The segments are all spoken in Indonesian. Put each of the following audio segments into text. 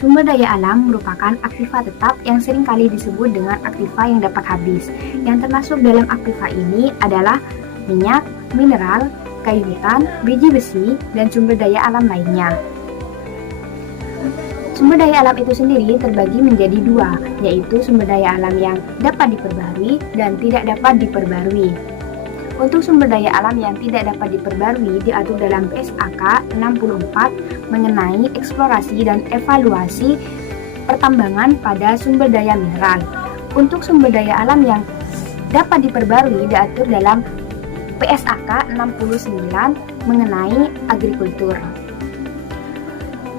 Sumber daya alam merupakan aktiva tetap yang seringkali disebut dengan aktiva yang dapat habis. Yang termasuk dalam aktiva ini adalah minyak, mineral, kayu hutan, biji besi, dan sumber daya alam lainnya. Sumber daya alam itu sendiri terbagi menjadi dua, yaitu sumber daya alam yang dapat diperbarui dan tidak dapat diperbarui. Untuk sumber daya alam yang tidak dapat diperbarui diatur dalam PSAK 64 mengenai eksplorasi dan evaluasi pertambangan pada sumber daya mineral. Untuk sumber daya alam yang dapat diperbarui diatur dalam PSAK 69 mengenai agrikultur.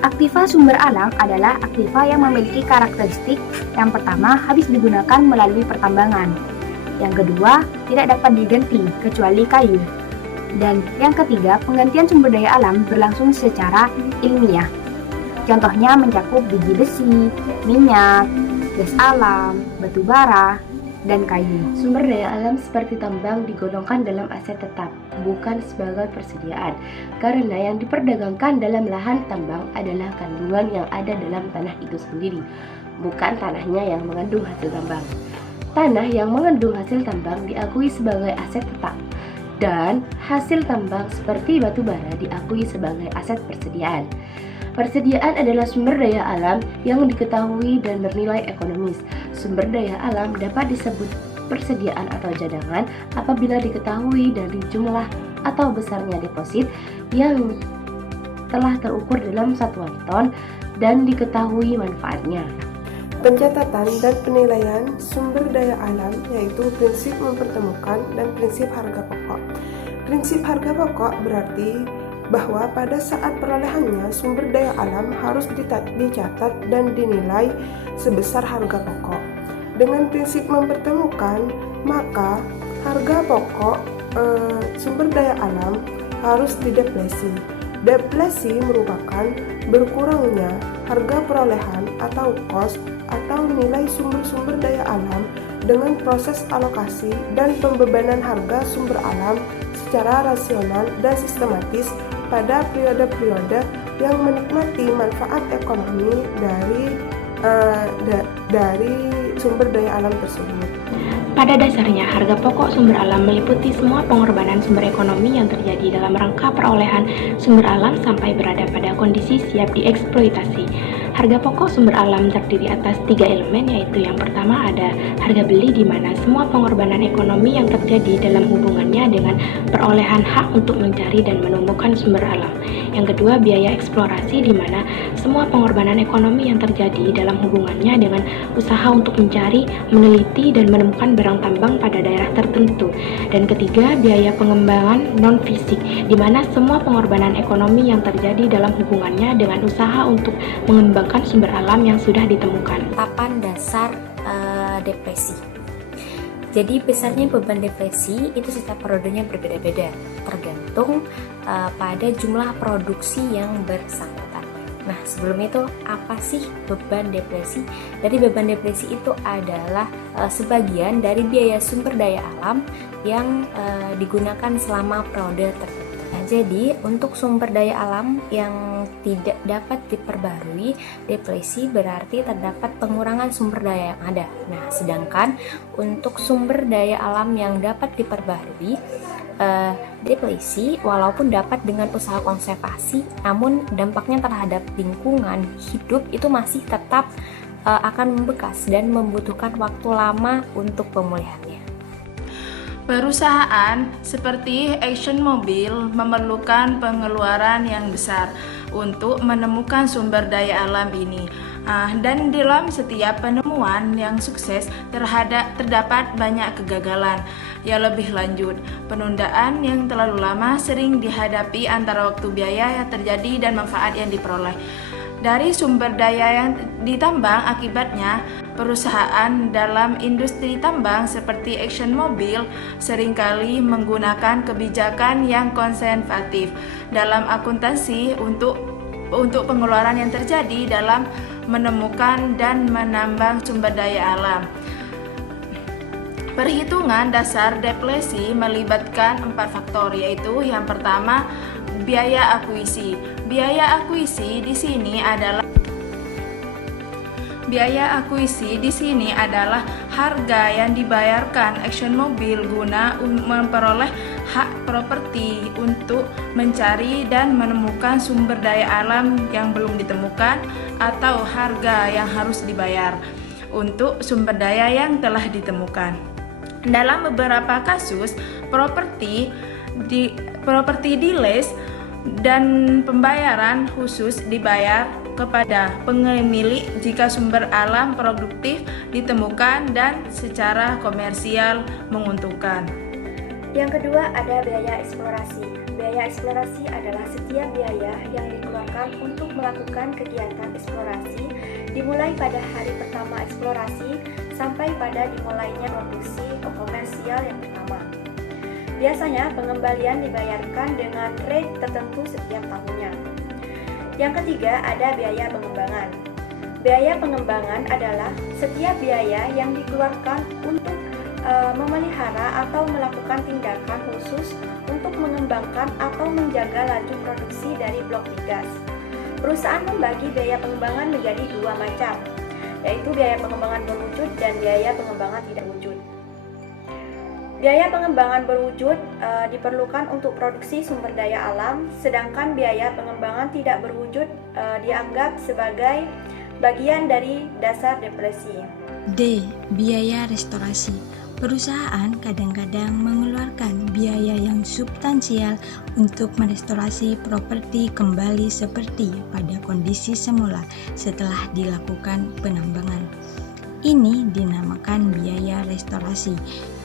Aktiva sumber alam adalah aktiva yang memiliki karakteristik yang pertama habis digunakan melalui pertambangan. Yang kedua, tidak dapat diganti kecuali kayu. Dan yang ketiga, penggantian sumber daya alam berlangsung secara ilmiah. Contohnya mencakup biji besi, minyak, gas alam, batu bara, dan kayu. Sumber daya alam seperti tambang digolongkan dalam aset tetap, bukan sebagai persediaan. Karena yang diperdagangkan dalam lahan tambang adalah kandungan yang ada dalam tanah itu sendiri, bukan tanahnya yang mengandung hasil tambang. Tanah yang mengandung hasil tambang diakui sebagai aset tetap, dan hasil tambang seperti batu bara diakui sebagai aset persediaan. Persediaan adalah sumber daya alam yang diketahui dan bernilai ekonomis. Sumber daya alam dapat disebut persediaan atau cadangan apabila diketahui dari jumlah atau besarnya deposit yang telah terukur dalam satuan ton dan diketahui manfaatnya. Pencatatan dan penilaian sumber daya alam yaitu prinsip mempertemukan dan prinsip harga pokok. Prinsip harga pokok berarti bahwa pada saat perolehannya sumber daya alam harus dicatat dan dinilai sebesar harga pokok. Dengan prinsip mempertemukan, maka harga pokok sumber daya alam harus didepresi. Depresi merupakan berkurangnya harga perolehan atau cost atau nilai sumber-sumber daya alam dengan proses alokasi dan pembebanan harga sumber alam secara rasional dan sistematis pada periode-periode yang menikmati manfaat ekonomi dari sumber daya alam tersebut. Pada dasarnya, harga pokok sumber alam meliputi semua pengorbanan sumber ekonomi yang terjadi dalam rangka perolehan sumber alam sampai berada pada kondisi siap dieksploitasi. Harga pokok sumber alam terdiri atas 3 elemen, yaitu yang pertama ada harga beli, di mana semua pengorbanan ekonomi yang terjadi dalam hubungannya dengan perolehan hak untuk mencari dan menemukan sumber alam. Yang kedua, biaya eksplorasi, di mana semua pengorbanan ekonomi yang terjadi dalam hubungannya dengan usaha untuk mencari, meneliti, dan menemukan barang tambang pada daerah tertentu. Dan ketiga, biaya pengembangan non-fisik, di mana semua pengorbanan ekonomi yang terjadi dalam hubungannya dengan usaha untuk mengembangkan sumber alam yang sudah ditemukan. Tahapan dasar depresi. Jadi besarnya beban depresi itu setiap periodenya berbeda-beda, tergantung pada jumlah produksi yang bersangkutan. Nah, sebelum itu apa sih beban depresi? Dari beban depresi itu adalah sebagian dari biaya sumber daya alam yang digunakan selama periode tertentu. Nah, jadi untuk sumber daya alam yang tidak dapat diperbarui, depresi berarti terdapat pengurangan sumber daya yang ada. Nah, sedangkan untuk sumber daya alam yang dapat diperbarui, depresi walaupun dapat dengan usaha konservasi, namun dampaknya terhadap lingkungan hidup itu masih tetap akan membekas dan membutuhkan waktu lama untuk pemulihannya. Perusahaan seperti ExxonMobil memerlukan pengeluaran yang besar untuk menemukan sumber daya alam ini. Dan dalam setiap penemuan yang sukses terdapat banyak kegagalan. Yang lebih lanjut, penundaan yang terlalu lama sering dihadapi antara waktu biaya yang terjadi dan manfaat yang diperoleh dari sumber daya yang ditambang. Akibatnya, perusahaan dalam industri tambang seperti ExxonMobil seringkali menggunakan kebijakan yang konservatif dalam akuntansi untuk pengeluaran yang terjadi dalam menemukan dan menambang sumber daya alam. Perhitungan dasar depresi melibatkan 4 faktor, yaitu yang pertama, biaya akuisi. Biaya akuisi di sini adalah Biaya akuisisi di sini adalah harga yang dibayarkan ExxonMobil guna memperoleh hak properti untuk mencari dan menemukan sumber daya alam yang belum ditemukan, atau harga yang harus dibayar untuk sumber daya yang telah ditemukan. Dalam beberapa kasus, properti delays dan pembayaran khusus dibayar kepada pemilik jika sumber alam produktif ditemukan dan secara komersial menguntungkan. Yang kedua ada biaya eksplorasi. Biaya eksplorasi adalah setiap biaya yang dikeluarkan untuk melakukan kegiatan eksplorasi dimulai pada hari pertama eksplorasi sampai pada dimulainya produksi komersial yang pertama. Biasanya pengembalian dibayarkan dengan rate tertentu setiap tahunnya. Yang ketiga ada biaya pengembangan. Biaya pengembangan adalah setiap biaya yang dikeluarkan untuk memelihara atau melakukan tindakan khusus untuk mengembangkan atau menjaga laju produksi dari blok migas. Perusahaan membagi biaya pengembangan menjadi dua macam, yaitu biaya pengembangan berwujud dan biaya pengembangan tidak wujud. Biaya pengembangan berwujud diperlukan untuk produksi sumber daya alam, sedangkan biaya pengembangan tidak berwujud dianggap sebagai bagian dari dasar depresi. D. Biaya restorasi. Perusahaan kadang-kadang mengeluarkan biaya yang substansial untuk merestorasi properti kembali seperti pada kondisi semula setelah dilakukan penambangan. Ini dinamakan biaya restorasi.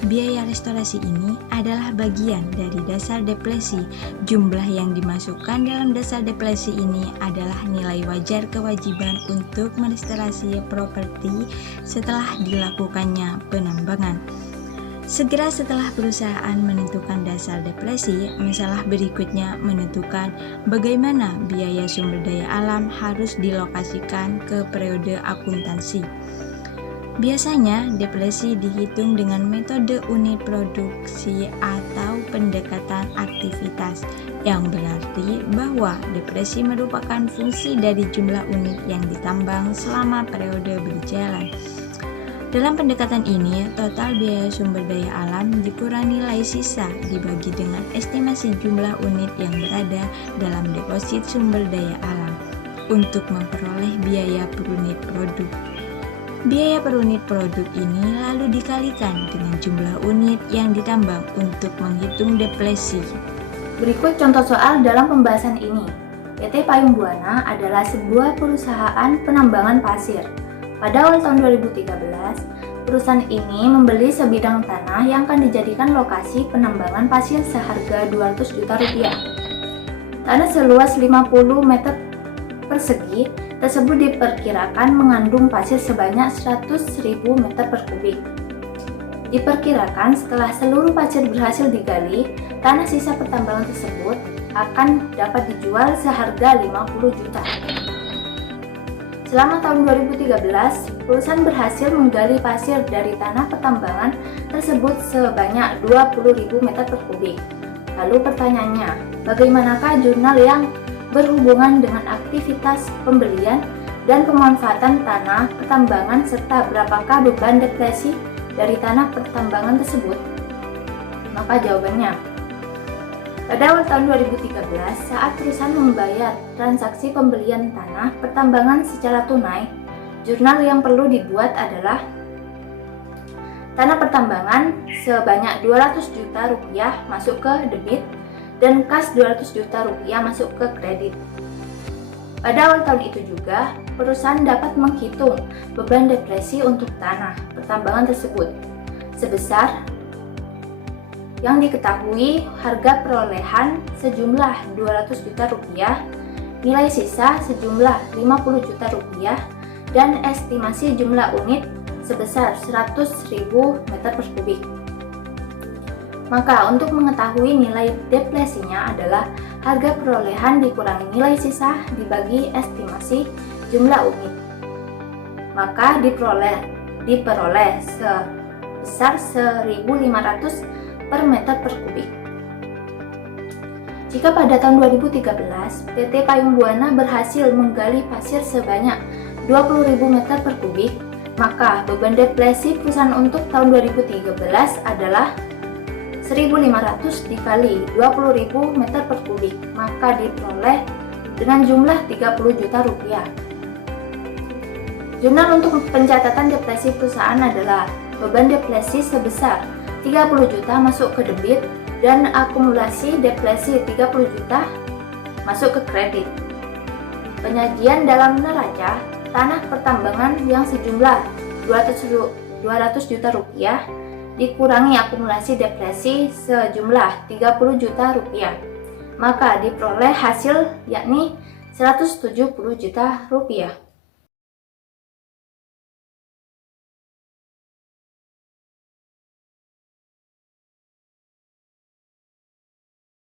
Biaya restorasi ini adalah bagian dari dasar depresi. Jumlah yang dimasukkan dalam dasar depresi ini adalah nilai wajar kewajiban untuk merestorasi properti setelah dilakukannya penambangan. Segera setelah perusahaan menentukan dasar depresi, masalah berikutnya menentukan bagaimana biaya sumber daya alam harus dilokasikan ke periode akuntansi. Biasanya, depresi dihitung dengan metode unit produksi atau pendekatan aktivitas, yang berarti bahwa depresi merupakan fungsi dari jumlah unit yang ditambang selama periode berjalan. Dalam pendekatan ini, total biaya sumber daya alam dikurangi nilai sisa dibagi dengan estimasi jumlah unit yang berada dalam deposit sumber daya alam untuk memperoleh biaya per unit produk. Biaya per unit produk ini lalu dikalikan dengan jumlah unit yang ditambang untuk menghitung depresi. Berikut contoh soal dalam pembahasan ini. PT Payung Buana adalah sebuah perusahaan penambangan pasir. Pada awal tahun 2013, perusahaan ini membeli sebidang tanah yang akan dijadikan lokasi penambangan pasir seharga 200 juta rupiah. Tanah seluas 50 meter persegi tersebut diperkirakan mengandung pasir sebanyak 100.000 meter per kubik. Diperkirakan setelah seluruh pasir berhasil digali, tanah sisa pertambangan tersebut akan dapat dijual seharga 50 juta. Selama tahun 2013, perusahaan berhasil menggali pasir dari tanah pertambangan tersebut sebanyak 20.000 meter per kubik. Lalu pertanyaannya, bagaimanakah jurnal yang berhubungan dengan aktivitas pembelian dan pemanfaatan tanah pertambangan serta berapakah beban depresi dari tanah pertambangan tersebut? Maka jawabannya, pada awal tahun 2013, saat perusahaan membayar transaksi pembelian tanah pertambangan secara tunai, jurnal yang perlu dibuat adalah tanah pertambangan sebanyak 200 juta rupiah masuk ke debit dan kas 200 juta rupiah masuk ke kredit. Pada awal tahun itu juga, perusahaan dapat menghitung beban depresi untuk tanah pertambangan tersebut sebesar yang diketahui harga perolehan sejumlah 200 juta rupiah, nilai sisa sejumlah 50 juta rupiah, dan estimasi jumlah unit sebesar 100.000 meter per kubik. Maka untuk mengetahui nilai depresinya adalah harga perolehan dikurangi nilai sisa dibagi estimasi jumlah unit. Maka diperoleh sebesar 1.500 per meter per kubik. Jika pada tahun 2013 PT Payung Buana berhasil menggali pasir sebanyak 20.000 meter per kubik, maka beban deflasi perusahaan untuk tahun 2013 adalah 1.500 dikali 20.000 meter per kubik, maka diperoleh dengan jumlah 30 juta rupiah. Jurnal untuk pencatatan deflasi perusahaan adalah beban deflasi sebesar 30 juta masuk ke debit dan akumulasi deflasi 30 juta masuk ke kredit. Penyajian dalam neraca tanah pertambangan yang sejumlah 200 juta rupiah dikurangi akumulasi deflasi sejumlah 30 juta rupiah, maka diperoleh hasil yakni 170 juta rupiah.